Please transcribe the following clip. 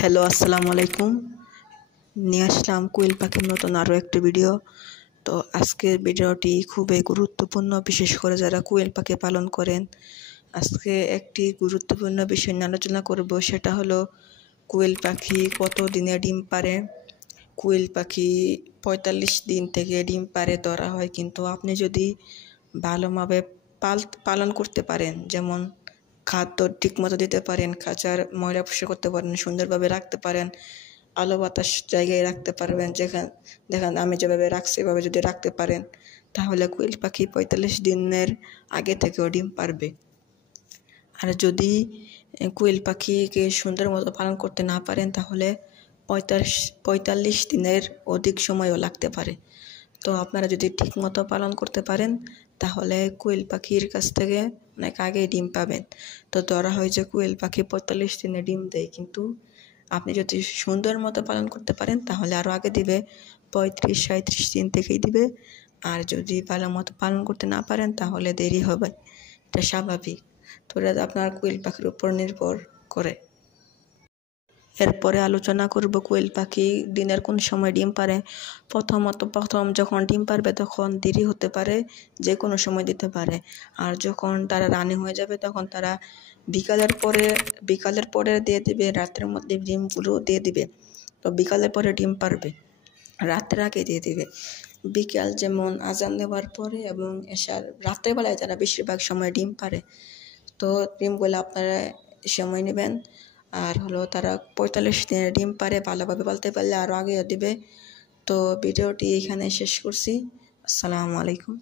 Hello, আসসালামু আলাইকুম। নিয়ে আসলাম কোয়েল পাখির নতুন আরও একটি ভিডিও। তো আজকের ভিডিওটি খুবই গুরুত্বপূর্ণ, বিশেষ করে যারা কোয়েল পাখি পালন করেন। আজকে একটি গুরুত্বপূর্ণ বিষয় নিয়ে আলোচনা করব, সেটা হলো কোয়েল পাখি কত দিনে ডিম পারে। কোয়েল পাখি 45 দিন থেকে ডিম পারে ধরা হয়, কিন্তু আপনি যদি ভালোভাবে পালন করতে পারেন, যেমন খাদ্য ঠিকমতো দিতে পারেন, খাঁচার ময়লা পরিষ্কার করতে পারেন, সুন্দরভাবে রাখতে পারেন, আলো বাতাস জায়গায় রাখতে পারবেন, দেখেন আমি যেভাবে রাখছি এভাবে যদি রাখতে পারেন, তাহলে কোয়েল পাখি 45 দিনের আগে থেকেও ডিম পারবে। আর যদি কোয়েল পাখিকে সুন্দর মতো পালন করতে না পারেন, তাহলে 45 দিনের অধিক সময়ও লাগতে পারে। তো আপনারা যদি ঠিকমতো পালন করতে পারেন, তাহলে কোয়েল পাখির কাছ থেকে অনেক আগেই ডিম পাবেন। তো ধরা হয় যে কোয়েল পাখি 45 দিনে ডিম দেয়, কিন্তু আপনি যদি সুন্দর মতো পালন করতে পারেন তাহলে আরও আগে দিবে, 35-37 দিন থেকেই দিবে। আর যদি ভালো মতো পালন করতে না পারেন তাহলে দেরি হবে, এটা স্বাভাবিক। তো এটা আপনার কোয়েল পাখির উপর নির্ভর করে। এরপরে আলোচনা করব কোয়েল পাখি দিনের কোন সময় ডিম পারে। প্রথম যখন ডিম পারবে তখন দেরি হতে পারে, যে কোনো সময় দিতে পারে। আর যখন তারা রানী হয়ে যাবে তখন তারা বিকালের পরে দিয়ে দিবে, রাতের মধ্যে ডিমগুলো দিয়ে দিবে। তো বিকালের পরে ডিম পারবে, রাতের আগে দিয়ে দিবে। বিকাল যেমন আজান দেওয়ার পরে এবং এশার রাত্রেবেলায় তারা বেশিরভাগ সময় ডিম পারে। তো ডিমগুলো আপনারা সময় নেবেন। আর হলো তারা 45 দিনে ডিম পারে, ভালোভাবে পালতে পারলে আরও আগে দিবে। তো ভিডিওটি এখানে শেষ করছি। আসসালামু আলাইকুম।